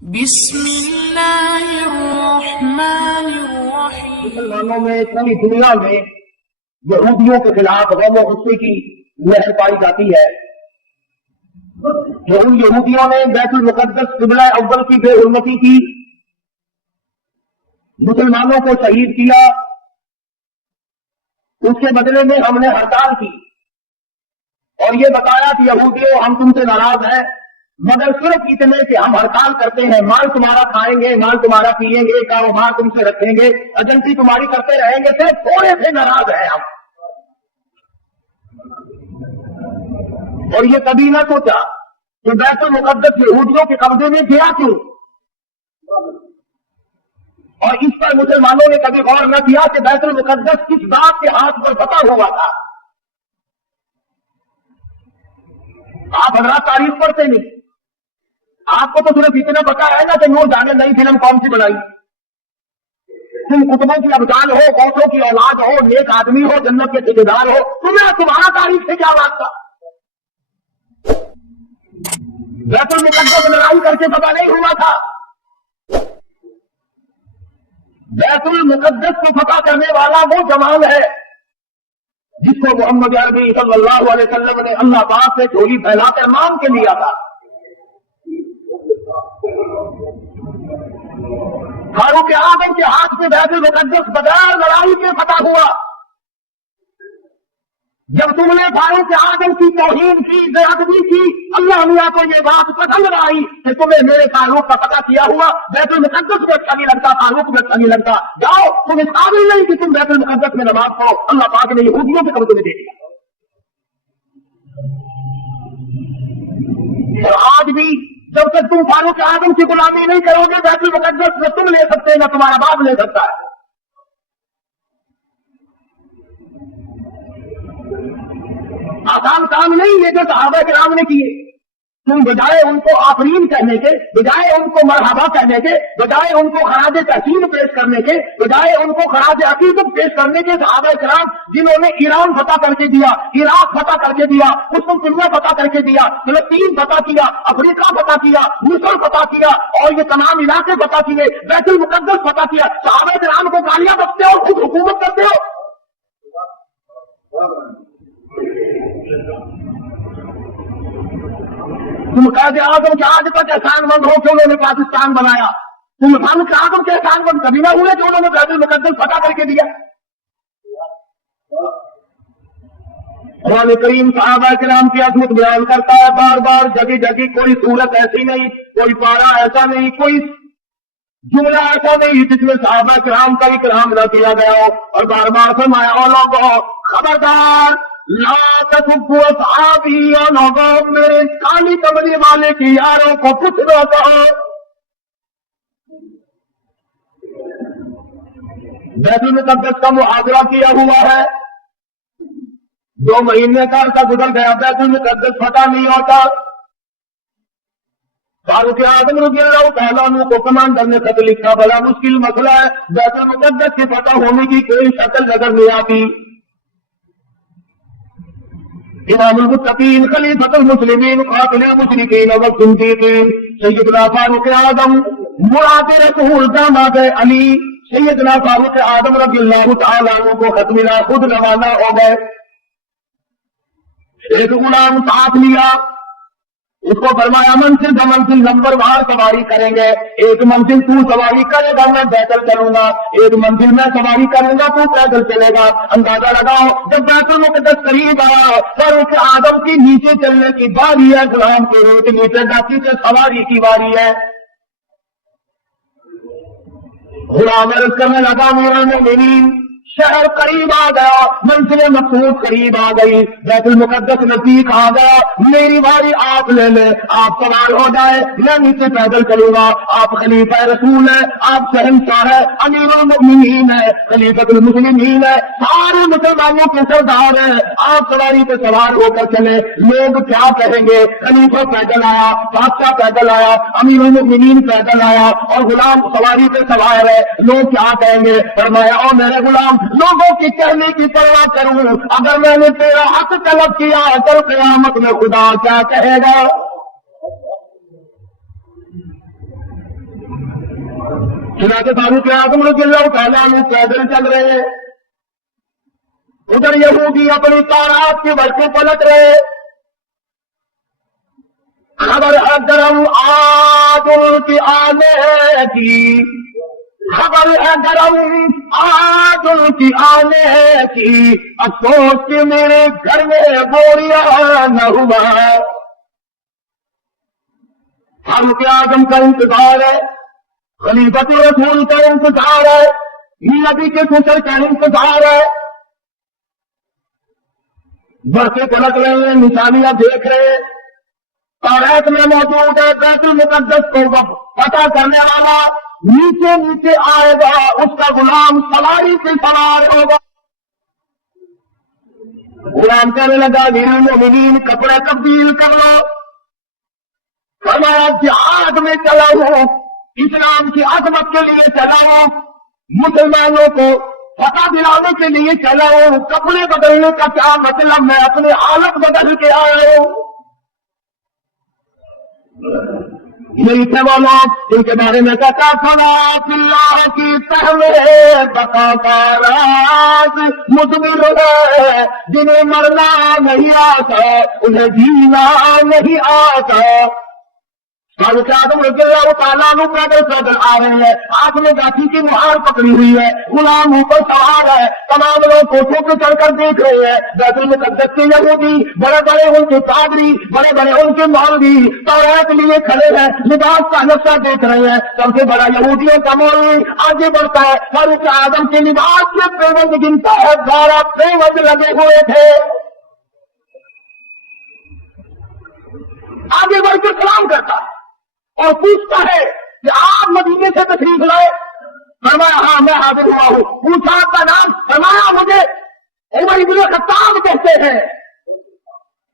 بسم اللہ الرحمن الرحیم۔ مسلمانوں میں پوری دنیا میں یہودیوں کے خلاف غم و غصے کی لہر پائی جاتی ہے کہ ان یہودیوں نے بیت المقدس قبلہ اول کی بے حرمتی کی، مسلمانوں کو شہید کیا، اس کے بدلے میں ہم نے ہڑتال کی اور یہ بتایا کہ یہودیوں ہم تم سے ناراض ہیں، مگر صرف اتنے کہ ہم ہڑتال کرتے ہیں، مال تمہارا کھائیں گے، مال تمہارا پیئیں گے، کاروبار تم سے رکھیں گے، ایجنسی تمہاری کرتے رہیں گے، صرف تھوڑے سے ناراض ہیں ہم۔ اور یہ کبھی نہ سوچا کہ بیت المقدس یہودیوں کے قبضے میں گیا کیوں، اور اس پر مسلمانوں نے کبھی غور نہ کیا کہ بیت المقدس کس بات کے ہاتھ پر بٹا ہوا تھا۔ آپ حضرات تاریخ پڑھتے نہیں، آپ کو تو صرف اتنا پتا ہے نا کہ نور جانے نئی فلم کون سی بنائی، تم کتبوں کی ابدال ہو، غوثوں کی اولاد ہو، نیک آدمی ہو، جنت کے ٹھیکیدار ہو، تمہارا تاریخ سے کیا واسطہ؟ بیت المقدس لڑائی کر کے فتح نہیں ہوا تھا، بیت المقدس کو فتح کرنے والا وہ جمال ہے جس کو محمد عربی صلی اللہ علیہ وسلم نے اللہ پاک سے جھولی پھیلا کر مان کے لیا تھا۔ فاروق اعظم کے ہاتھ سے بیت المقدس بغیر لڑائی کے فتح ہوا۔ جب تم نے فاروق اعظم کی توہین کی، بے ادبی کی، اللہ میاں کو یہ بات پسند نہ آئی کہ تمہیں میرے فاروق کا پتہ کیا ہوا، بیت المقدس میں اچھا نہیں لگتا، فاروق میں اچھا نہیں لگتا، جاؤ، تم اس قابل نہیں کہ تم بیت المقدس میں نماز پڑھو، اللہ پاک نے یہودیوں کے قبضے میں دے دیا۔ اور آج بھی جب تک تم فاروق اعظم کی غلامی نہیں کرو گے، بیت المقدس نہ تم لے سکتے نہ تمہارا باپ لے سکتا ہے۔ آسان کام نہیں یہ جو صحابہ کرام نے کیے، تم بجائے ان کو آفرین کہنے کے، بجائے ان کو مرحبا کہنے کے، بجائے ان کو خراج تحسین پیش کرنے کے، بجائے ان کو خراج عقیدت پیش کرنے کے، صحابہ کرام جنہوں نے ایران فتح کر کے دیا، عراق فتح کر کے دیا، قسطنطنیہ فتح کر کے دیا، فلسطین فتح کیا، افریقہ فتح کیا، مصر فتح کیا، اور یہ تمام علاقے فتح کیے، بیت المقدس فتح کیا، صحابہ کرام کو گالیاں بکتے ہو اور خود حکومت کرتے ہو۔ تم قائد اعظم کے آج تک احسان مند ہو کہ انہوں نے پاکستان بنایا، تم فاروق اعظم کے احسان مند کبھی نہ ہوئے کہ انہوں نے بیت المقدس فتح کر کے دیا۔ قرآن کریم صحابہ کرام کی عظمت بیان کرتا ہے بار بار، جگہ جگہ، کوئی صورت ایسی نہیں، کوئی پارا ایسا نہیں، کوئی جملہ ایسا نہیں جس میں صحابہ کرام کا اکرام نہ کیا گیا ہو، اور بار بار فرمایا او لوگوں خبردار لا تسبوا اصحابی، اور لوگوں میرے کالی کمری والے کی یاروں کو کچھ نہ کہو۔ بیت المقدس کا محاصرہ کیا ہوا ہے، 2 مہینے کا عرصہ گزر گیا، بیت المقدس فتح نہیں ہوتا۔ فاروق اعظم رضی اللہ تعالیٰ عنہ کو کمانڈر نے خط لکھا، بڑا مشکل مسئلہ ہے، بیت المقدس کی فتح ہونے کی کوئی شکل نظر نہیں آتی۔ امام المتقین خلیفۃ المسلمین قاتل المشرکین والصدیقین سیدنا فاروق اعظم مراد رسول داماد علی سیدنا فاروق اعظم رضی اللہ تعالیٰ عنہ کو خط ملا، خود روانہ ہو گئے، ایک غلام ساتھ لیا، اس کو فرمایا منزل کا منزل نمبر وار سواری کریں گے، ایک منزل تو سواری کرے گا میں پیدل چلوں گا، ایک منزل میں سواری کروں گا تو پیدل چلے گا۔ اندازہ لگاؤ جب بیت المقدس قریب آیا، فاروق اعظم کی نیچے چلنے کی باری ہے، غلام کے روٹ نیچے جاتی سے سواری کی باری ہے۔ غلام عرض کرنے لگا امیر المومنین شہر قریب آ گیا، منزل مقصود قریب آ گئی، بیت المقدس نزدیک آ گیا، میری باری آپ لے لیں، آپ سوار ہو جائے، میں نیچے پیدل چلوں گا، آپ خلیفہ رسول ہیں، آپ شہنشاہ ہیں، امیر المؤمنین ہیں، خلیفۃ المسلمین ہیں، سارے مسلمانوں کے سردار ہیں، آپ سواری پہ سوار ہو کر چلے، لوگ کیا کہیں گے؟ خلیفہ پیدل آیا، بادشاہ پیدل آیا، امیر المؤمنین پیدل آیا، اور غلام سواری پہ سوار ہے، لوگ کیا کہیں گے؟ فرمایا او میرے غلام، لوگوں کی کہنے کی پرواہ کروں، اگر میں نے تیرا حق طلب کیا کل قیامت میں خدا کیا کہے گا؟ چنانچہ فاروق اعظم رضی اللہ تعالیٰ عنہ پیدل چل رہے ہیں، ادھر یہودی اپنی تورات کے برقے پلٹ رہے، خبر ہے گرم آج ان کے آنے کی، خبر ہے گرم آج ان کی آنے کی، افسوس کہ میرے گھر میں بوریا نہ ہوا۔ فاروق اعظم کا انتظار ہے، خلیفۃ رسول کا انتظار ہے، نبی کے سسر کا انتظار ہے، برقے پلٹ رہے ہیں، نشانیاں دیکھ رہے ہیں، تورات میں موجود ہے بیت المقدس کو فتح کرنے والا نیچے نیچے آئے گا، اس کا غلام سواری سے سوار ہوگا۔ غلام کہنے لگا امیر المومنین کپڑے تبدیل کر لو، فرمایا جہاد میں چلا ہوں، اسلام کی عظمت کے لیے چلا ہوں، مسلمانوں کو فتح دلانے کے لیے چلا ہوں، کپڑے بدلنے کا کیا مطلب، میں اپنی حالت بدل کے آیا ہوں۔ یہی تھے وہ لوگ ان کے بارے میں کہتا فلا اللہ کی تحوے بقا کا راز مدبر ہے، جنہیں مرنا نہیں آتا انہیں جینا نہیں آتا۔ فاروق اعظم رضی اللہ تعالیٰ عنہ پیدل آ رہے ہیں، ہاتھ میں گاچھی کی مہار پکڑی ہوئی ہے، غلام اوپر سوار ہے، تمام لوگ کوٹھوں پہ چڑھ کر دیکھ رہے ہیں، بیت المقدس کے یہودی بڑے بڑے ان کے پادری، بڑے بڑے ان کے مولوی تورات لیے کھڑے ہیں، لباس کا نقشہ دیکھ رہے ہیں۔ سب سے بڑا یہودیوں کا مولوی آگے بڑھتا ہے، فاروق اعظم کے لباس کے پیوند گنتا ہے، 12 پیوند لگے ہوئے تھے، آگے بڑھ کر سلام کرتا ہے اور پوچھتا ہے کہ آپ مدینے سے تشریف لائے؟ فرمایا ہاں میں حاضر ہوا ہوں۔ پوچھا آپ کا نام؟ فرمایا مجھے عمر بن الخطاب کہتے ہیں۔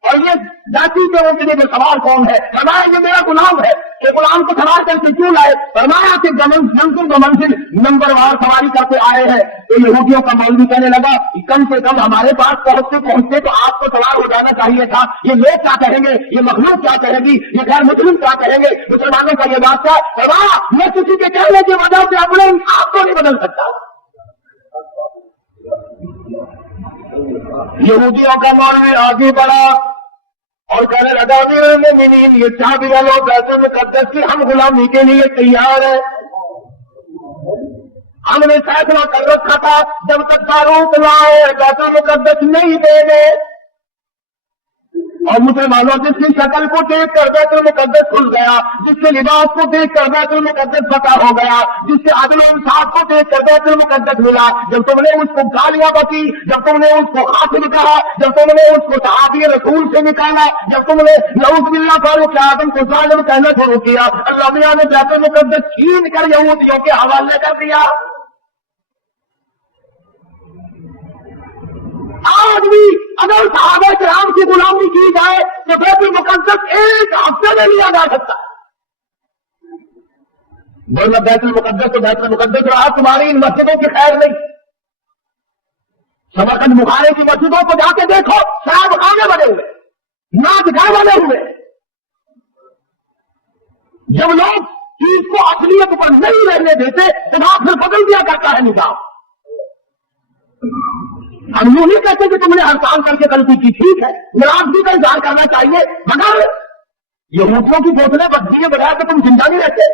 اور یہ ذاتی کے ان کے لیے سوال کون ہے؟ فرمایا یہ میرا غلام ہے۔ یہ غلام کو سوار کر کے کیوں لائے؟ فرمایا کہ منزل و منزل نمبر وار سواری کرتے آئے ہیں۔ تو یہودیوں کا مولوی کہنے لگا کم سے کم ہمارے پاس پہنچتے تو آپ کو سوار ہو جانا چاہیے تھا۔ یہ لوگ کیا کہیں گے، یہ مخلوق کیا کہے گی، یہ غیر مسلم کیا کہیں گے، مسلمانوں کا یہ بات ہے۔ فرمایا میں کسی کے کہنے کی وجہ سے اپنے آپ کو نہیں بدل سکتا۔ یہودیوں کا مولوی آگے بڑھا اور کہنے لگا امیر المومنین یہ چابی والوں بیت المقدس کی ہم غلامی کے لیے تیار ہے۔ ہم نے فیصلہ کر رکھا تھا جب تک فاروق لائے بیت المقدس نہیں دیں گے۔ اور مسلمانوں جس کی شکل کو دیکھ کر بیت المقدس کھل گیا، جس کے لباس کو دیکھ کر بیت المقدس فتح ہو گیا، جس کے عدل و انصاف کو دیکھ کر بیت المقدس ملا، جب تم نے اس کو گالیاں بکی، جب تم نے اس کو قاتل کہا، جب تم نے اس کو صحابی رسول سے نکالا، جب تم نے نعوذ باللہ فاروق اعظم کو ظالم کہنا شروع کیا، اللہ میاں نے بیت المقدس چھین کر یہودیوں کے حوالے کر دیا۔ آج بھی اگر صحابہ کرام کی غلامی کی جائے تو بیت المقدس ایک ہفتے میں لیا جا سکتا ہے، ورنہ بیت المقدس تو بیت المقدس رہا، تمہاری ان مسجدوں کی خیر نہیں۔ سمرقند بخارے کی مسجدوں کو جا کے دیکھو، شراب خانے بنے ہوئے، ناچ گاہ بنے ہوئے۔ جب لوگ چیز کو اصلیت پر نہیں رہنے دیتے جناب پھر بدل دیا کرتا ہے نظام۔ ہم یوں نہیں کہتے کہ تم نے ہڑتال کر کے غلطی کی، ٹھیک ہے ناراضگی کا اظہار کرنا چاہیے، مگر یہودیوں کی بوتلیں بچ دیے بغیر تو تم زندہ نہیں رہتے۔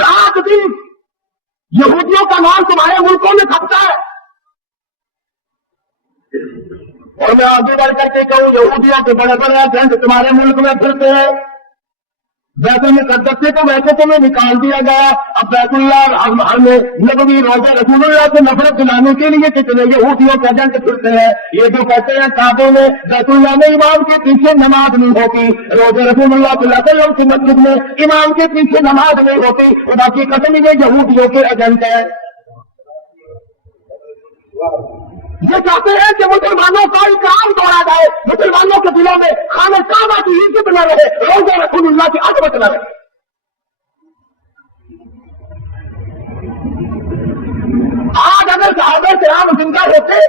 رات دن یہودیوں کا نام تمہارے ملکوں میں کھپتا ہے۔ اور میں آگے بڑھ کر کے کہوں یہودیوں کے بڑے بڑے ایجنٹ تمہارے ملک میں پھرتے ہیں۔ بیت المقدس سے تو ویسے تمہیں نکال دیا گیا، اب بیت اللہ میں نبوی روضہ رسول اللہ سے نفرت دلانے کے لیے کتنے یہودیوں کے ایجنٹ پھرتے ہیں۔ یہ جو کہتے ہیں کعبے میں بیت اللہ میں امام کے پیچھے نماز نہیں ہوتی، روضہ رسول اللہ صلی اللہ علیہ وسلم کی مسجد میں امام کے پیچھے نماز نہیں ہوتی، خدا کی قسم یہ یہودیوں کے ایجنٹ ہیں۔ یہ چاہتے ہیں کہ مسلمانوں کا اکرام توڑا جائے، مسلمانوں کے دلوں میں خانہ کعبہ کی عزت نہ رہے، روضہ رسول اللہ کی عظمت نہ رہے۔ آج اگر صحابہ کرام زندہ ہوتے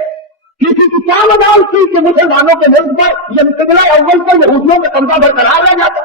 کسی کی کیا مدال تھی کہ مسلمانوں کے ملک پر یہ قبلہ اول پر یہودیوں کا قبضہ برقرار رہ جاتا۔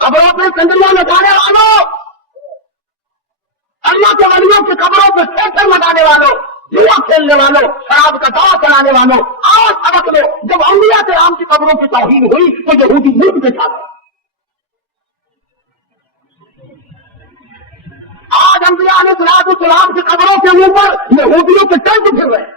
قبروں پہ کنجریاں لگانے والوں، اللہ کے ولیوں کی قبروں پہ ٹھیکر لگانے والوں، جوا کھیلنے والوں، شراب کا دعویٰ چلانے والوں، آج سبق لو، جب انبیاء کرام کی قبروں کی توہین ہوئی تو یہودی ملک پہ چھا گئے۔ آج انبیاء علیہ السلام کی قبروں کے اوپر یہودیوں کے ٹینٹ پھر رہے ہیں۔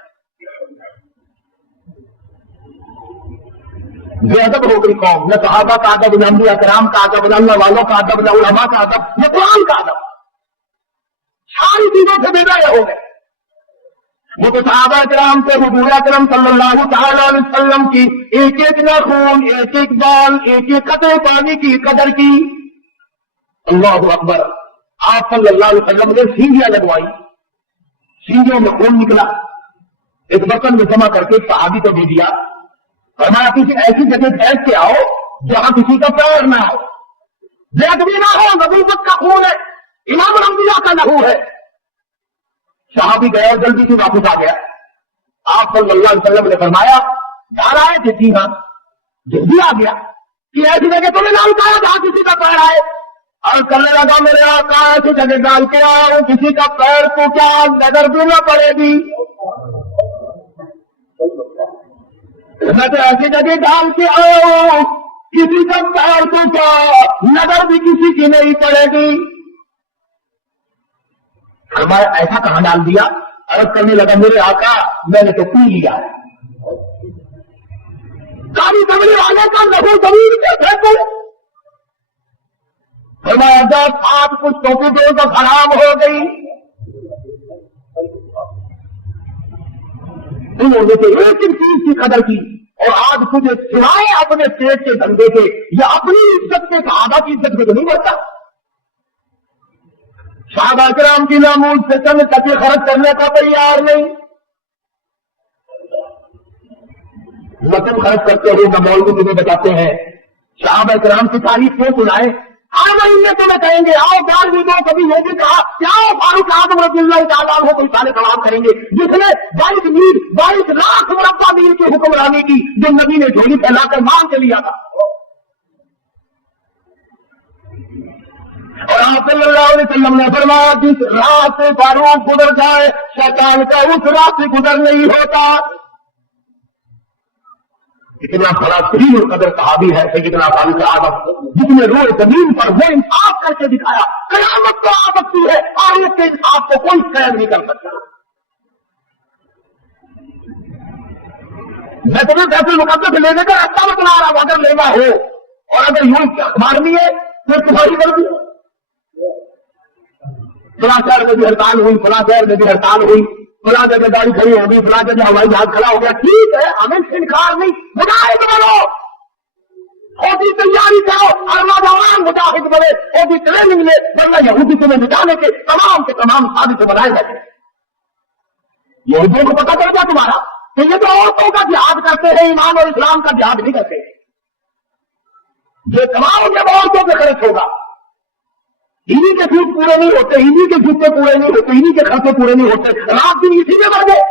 بے ادب ہو گئی قوم، نہ صحابہ کا ادب، نہ انبیاء کرام کا ادب، نہ اللہ والوں کا ادب، نہ علماء کا ادب، نہ قرآن کا ادب، ساری چیزوں سے بے ضائع ہو گئے۔ وہ تو صحابہ کرام سے حضور اکرم صلی اللہ تعالی علیہ وسلم کی ایک ایک ناخن، ایک ایک بال، ایک ایک قطرے پانی کی قدر کی۔ اللہ اکبر۔ آپ صلی اللہ علیہ وسلم نے سینگیاں لگوائی، سینگیوں میں خون نکلا، ایک برتن میں جمع کر کے صحابی کو دے دیا، فرمایا کسی ایسی جگہ بیٹھ کے آؤ جہاں کسی کا پیر نہ ہو، بلڈ بھی نہ ہو، نبوت کا خون ہے، امام الانبیاء کا لہو ہے۔ صحابی گیا اور جلدی سے واپس آ گیا۔ آپ صلی اللہ علیہ وسلم نے فرمایا ڈال آئے تھے؟ جی ہاں۔ جلدی آ گیا کہ ایسی جگہ تمہیں نہ اتارا جہاں کسی کا پیر آئے، اور کرنے لگا میرے آقا ایسی جگہ ڈال کے آؤ کسی کا پیر کو کیا نظر بھی نہ پڑے گی، میں تو ایسی جگہ ڈال کے آؤ کسی کا پیر کو کیا نظر بھی کسی کی نہیں پڑے گی۔ ہمارا ایسا کہاں ڈال دیا؟ عرض کرنے لگا میرے آقا میں نے تو پی لیا، کاری دمڑی والے کا لہو زمین کے پھینکو۔ فرمایا جب آپ کچھ ٹوپی دو تو خراب ہو گئی۔ انہوں نے تو ایک ایک چیز کی قدر کی، اور آج تجھے سوائے اپنے پیٹ کے دھندے کے یا اپنی عزت کے صحابہ کی عزت میں تو نہیں بڑھتا۔ صحابہ کرام کی ناموز سے چند ٹکے خرچ کرنے کا تیار نہیں، وطن خرچ کرتے ہوئے نہ مولوی تمہیں بتاتے ہیں صحابہ کرام کی تاریخ کیوں سنائے؟ آج میں تمہیں کہیں گے آؤ گال بھی دو، کبھی یہ بھی کہا کہ آؤ فاروق اعظم رضی اللہ تعالیٰ عنہ کو سارے کلام کریں گے جس نے 22 لاکھ مربع میل کی حکمرانی کی، جو نبی نے جھولی پھیلا کر مانگ کے لیا تھا۔ اور آپ صلی اللہ علیہ وسلم نے فرمایا جس راہ سے فاروق گزر جائے شیطان کا اس راہ سے گزر نہیں ہوتا۔ اتنا بڑا شریر اور قدر صحابی ہے سیدنا فاروق اعظم، جس نے روئے زمین پر وہ انصاف کر کے دکھایا، قیامت تو آ سکتی ہے اور اس کے انصاف کو کوئی قید نہیں کر سکتا۔ میں تمہیں بیت المقدس لینے کا راستہ بتلا رہا ہوں، اگر لینا ہو اور اگر یوں مارنی ہے پھر تمہاری غلطی۔ فلاں شہر میں بھی ہڑتال ہوئی، فلاں شہر میں بھی ہڑتال ہوئی، فلاں جگہ گاڑی کھڑی ہوگی، فلاں جگہ ہوائی جہاز کھڑا ہو گیا، ٹھیک ہے ہمیں انکار نہیں، مجاہد بنو، فوجی تیاری کرو، اور نوجوان مجاہد بنے، فوجی ٹریننگ لے، ورنہ یہودی تمہیں مٹانے کے تمام سازش بنائے جاتے ہیں۔ یہودیوں کو پتا چل گیا تمہارا کہ یہ تو عورتوں کا جہاد کرتے ہیں، ایمان اور اسلام کا جہاد نہیں کرتے، یہ تمام جب عورتوں پہ خرچ ہوگا، انہی کے سوٹ پورے نہیں ہوتے، انہی کے جوتے پورے نہیں ہوتے، انہی کے خرچے پورے نہیں ہوتے، رات دن اسی میں بڑھ گئے۔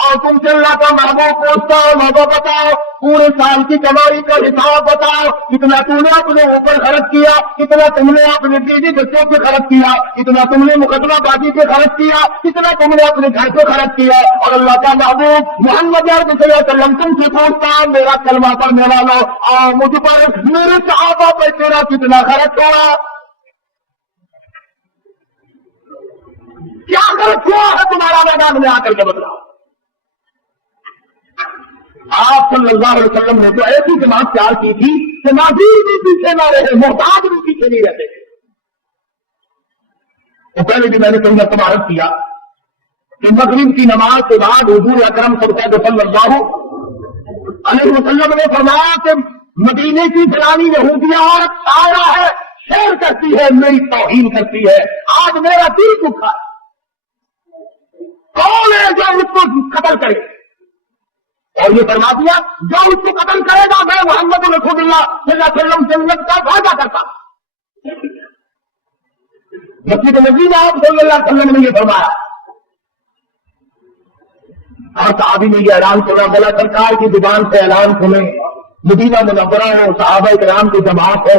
اور تم سے اللہ کا محبوب پوچھتا ہو، محبوب بتاؤ پورے سال کی کمائی کا حساب بتاؤ، کتنا تم نے اپنے اوپر خرچ کیا، کتنا تم نے اپنے بیوی بچوں پہ خرچ کیا، کتنا تم نے مقدمہ بازی پہ خرچ کیا، کتنا تم نے اپنے گھر پہ خرچ کیا۔ اور اللہ کا محبوب محمد عربی صلی اللہ علیہ وسلم تم سے پوچھتا ہوں میرا کلمہ پڑھنے والوں اور مجھ پر میرے صحابہ پہ تیرا کتنا خرچ ہوا، کیا خرچ ہوا ہے تمہارا میدان میں آ کر کے بتلاؤ۔ آپ صلی اللہ علیہ وسلم نے تو ایسی جماعت تیار کی تھی کہ نادیر بھی پیچھے نہ رہے، محتاج بھی پیچھے نہیں رہتے تھے۔ تو پہلے بھی میں نے تم نے عرض کیا کہ مغرب کی نماز کے بعد حضور اکرم صلی اللہ علیہ وسلم نے فرمایا کہ مدینے کی فلانی یہودیہ عورت شاعرہ ہے، شعر کرتی ہے، میری توہین کرتی ہے، آج میرا دل دکھا ہے، کون ہے جو اس کو قتل کرے؟ اور یہ فرما دیا جو اس کو قتل کرے گا میں محمد رسول اللہ صلی اللہ علیہ وسلم جنت کا وعدہ کرتا۔ مسجد نبوی میں آپ صلی اللہ علیہ وسلم نے یہ فرمایا، اور صحابی نے یہ اعلان سنا، بلا سرکار کی زبان سے اعلان سنے مدینہ منورہ ہو، صحابہ کرام کی جماعت ہو،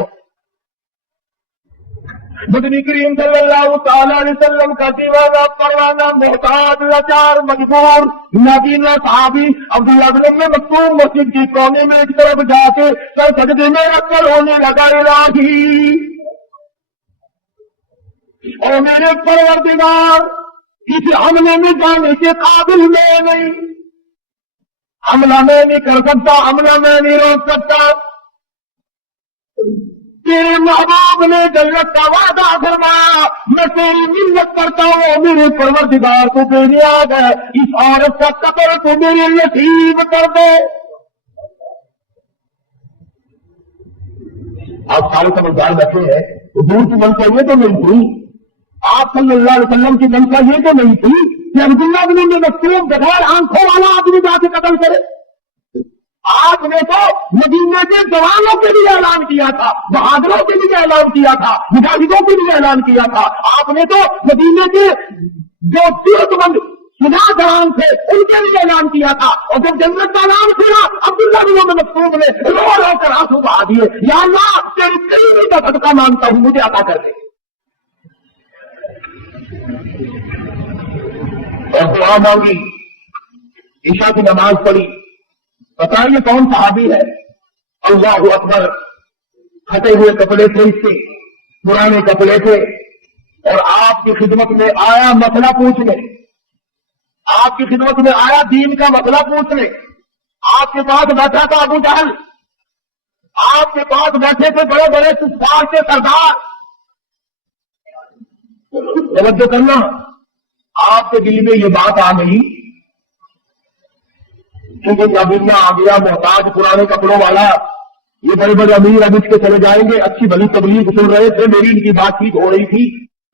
نبی کریم صلی اللہ تعالی علیہ وسلم کا دیوانہ پروانہ محتاج لاچار مجبور نابینا صحابی عبداللہ بن ام مکتوم مسجد کی کونے میں ایک طرف جا کے سر سجدے میں رکھ کر رونے لگا، الہی اور میرے پروردگار اس حملے میں جانے کے قابل میں نہیں، حملہ میں نہیں کر سکتا، حملہ میں نہیں روک سکتا، تیرے محبوب نے جنت کا وعدہ فرمایا، میں تیری منت کرتا ہوں میرے پروردگار کو بے نیاز ہے، اس عورت کا قتل تو میرے نصیب کر دے۔ آپ سارے سمجھدار بیٹھے ہیں، حضور کی منشا یہ تو نہیں تھی، آپ صلی اللہ علیہ وسلم کی منشا یہ تو نہیں تھی کہ عبداللہ بن ام مکتوم بغیر آنکھوں والا آدمی جا کے قتل کرے۔ آپ نے تو مدینے کے جوانوں کے لیے اعلان کیا تھا، بہادروں کے لیے اعلان کیا تھا، مجاہدوں کے لیے اعلان کیا تھا، آپ نے تو مدینے کے جو صحت مند سنا جوان تھے ان کے لیے اعلان کیا تھا، اور جب جنت کا نام سنا عبداللہ بن ام مکتوم نے رو رو کر آنسو بہا دیے، یا اللہ تیری کریمی کا صدقہ مانگتا ہوں مجھے عطا کر دے۔ اور دعا مانگی، عشاء کی نماز پڑھی، پتا یہ کون صحابی ہے؟ اللہ اکبر، پھٹے ہوئے کپڑے تھے اس کے، پرانے کپڑے تھے، اور آپ کی خدمت میں آیا مسئلہ پوچھنے، آپ کی خدمت میں آیا دین کا مسئلہ پوچھنے، آپ کے پاس بیٹھا تھا ابو جہل، آپ کے پاس بیٹھے تھے بڑے بڑے کفار کے سردار۔ توجہ کرنا، آپ کے دل میں یہ بات آ گئی کیونکہ نابینا آ گیا محتاج پرانے کپڑوں والا، یہ بڑے بڑے امیر اب اس کے چلے جائیں گے، اچھی بھلی تبلیغ سن رہے تھے، میری ان کی بات چیت ہو رہی تھی،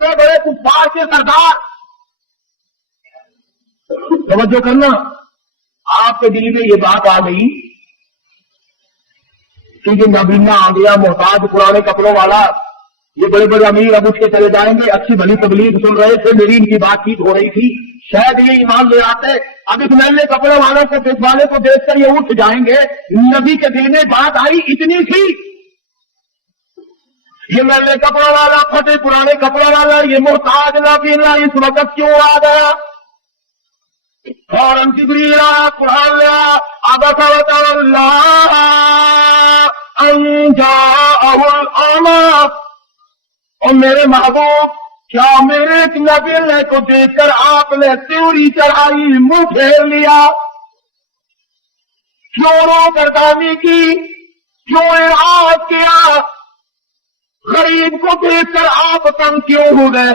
بڑے بڑے کفار کے سردار۔ توجہ کرنا، آپ کے دل میں یہ بات آ گئی کیونکہ نابینا آ گیا محتاج پرانے کپڑوں والا، یہ بڑے بڑے امیر اب اس کے چلے جائیں گے، اچھی بھلی تبلیغ سن رہے تھے، میری ان کی بات چیت ہو رہی تھی، شاید یہ ایمان لے آتے، اب اس میلے کپڑے والوں کو والے کو دیکھ کر یہ اٹھ جائیں گے۔ نبی کے دل میں بات آئی اتنی سی، یہ میلے کپڑا والا، پھٹے پرانے کپڑا والا، یہ محتاج نابینا اس وقت کیوں آ گیا؟ فوراً جبریل آیا، قرآن لیا، عبس وتولی ان جاءہ الاعمی، اور میرے محبوب کیا میرے ایک نبی کو دیکھ کر آپ نے تیوری چڑھائی، منہ پھیر لیا، کیوں رو گردانی کی، کیوں اعراض کیا، غریب کو دیکھ کر آپ تنگ کیوں ہو گئے؟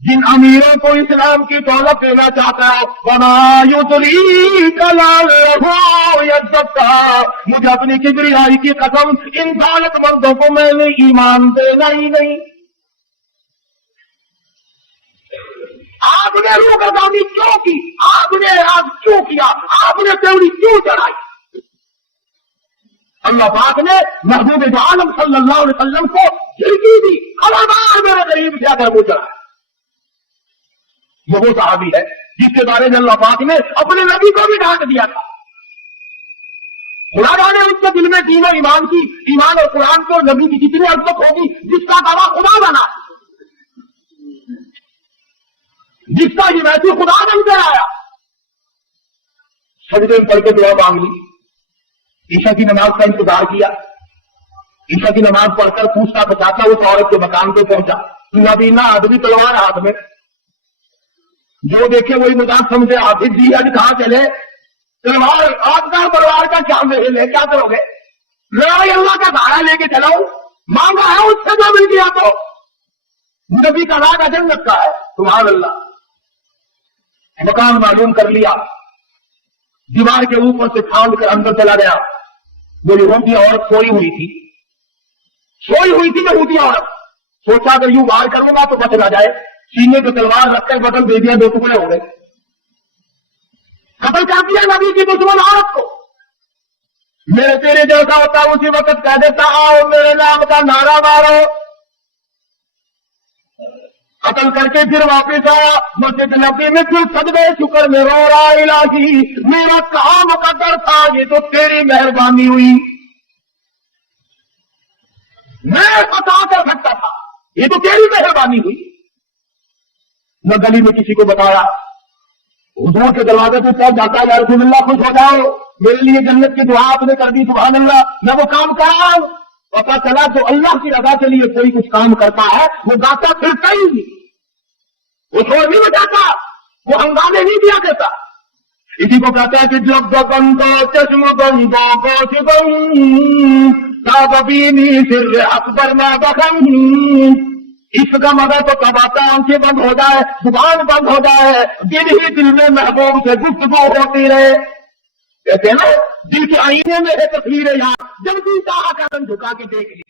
جن امیروں کو اسلام کی دولت دینا چاہتا ہے، وَمَا يُدْرِيكَ لَعَلَّهُ يَزَّكَّىٰ، مجھے اپنی کبریائی کی قسم ان دولت مندوں کو میں نے ایمان دینا ہی نہیں۔ آپ نے روگردانی کیوں کی؟ آپ نے اعراض کیوں کیا؟ آپ نے تیوری کیوں چڑھائی؟ اللہ پاک نے محبوب عالم صلی اللہ علیہ وسلم کو کھڑکی دی، خبردار میرے غریب سے اگر وہ چڑھائے۔ یہ وہ صحابی ہے جس کے بارے میں اللہ پاک نے اپنے نبی کو بھی ڈانٹ دیا تھا۔ خدا جانے اس کے دل میں دین و ایمان کی، ایمان اور قرآن کو نبی کی کتنی عزت ہوگی جس کا دعویٰ خدا بنا، جس کا یہ ویسی خدا بن کر آیا۔ سجدے میں پڑھ کے دعا مانگ لی، عشاء کی نماز کا انتظار کیا، عشاء کی نماز پڑھ کر پوچھتا بچاتا اس عورت کے مکان پہ پہنچا، نابینا آدمی تلوار ہاتھ میں، جو دیکھے وہی مذاق سمجھے، حافظ جی آج کہاں چلے، تلوار آپ کا پروار کا کیا محل ہے، کیا کرو گے؟ لڑائی اللہ کا سہارا لے کے چلو، مانگا ہے اس سے جو مل گیا تو نبی کا راج جنت کا ہے، سبحان اللہ۔ مکان معلوم کر لیا، دیوار کے اوپر سے پھاند کر اندر چلا گیا، وہ یہودی عورت سوئی ہوئی تھی، یہودی عورت، سوچا اگر یوں وار کروں گا تو بچ نہ جائے، سینے پہ تلوار رکھ کر بدل دے دیا، دو ٹکڑے ہو گئے، قتل کر دیا نبی کی دشمن عورت کو۔ میرے تیرے جیسا ہوتا اسی وقت کہہ دیتا آؤ میرے نام کا نعرہ مارو، قتل کر کے پھر واپس آیا مسجد نبی میں، پھر سجدے شکر میں رو رہا، الہی میرا کہاں مقدر تھا، یہ تو تیری مہربانی ہوئی، میں بتا کر سکتا تھا، یہ تو تیری مہربانی ہوئی۔ میں گلی میں کسی کو بتایا، حضور کے دروازے پہ پہنچ جاتا ہے، یا رسول اللہ خوش ہو جاؤ، میرے لیے جنت کی دعا آپ نے کر دی، سبحان اللہ، میں وہ کام کراؤں۔ پتا چلا جو اللہ کی رضا کے لیے کوئی کچھ کام کرتا ہے وہ گاتا پھرتا ہی نہیں، وہ شور نہیں بجاتا، وہ ہنگامے نہیں دیا کرتا۔ اسی کو کہتا ہے کہ جب بندو چشم بندو کو بینی سر اکبر نہ بخم، اس کا مزہ تو کب آتا ہے آنکھیں بند ہو جائے، زبان بند ہو جائے، دل ہی دل میں محبوب سے گفتگو ہوتی رہے۔ کہتے ہیں نا دل کے آئینے میں ہے تصویر یہاں، جب بھی چاہا کر جھکا کے دیکھ لی۔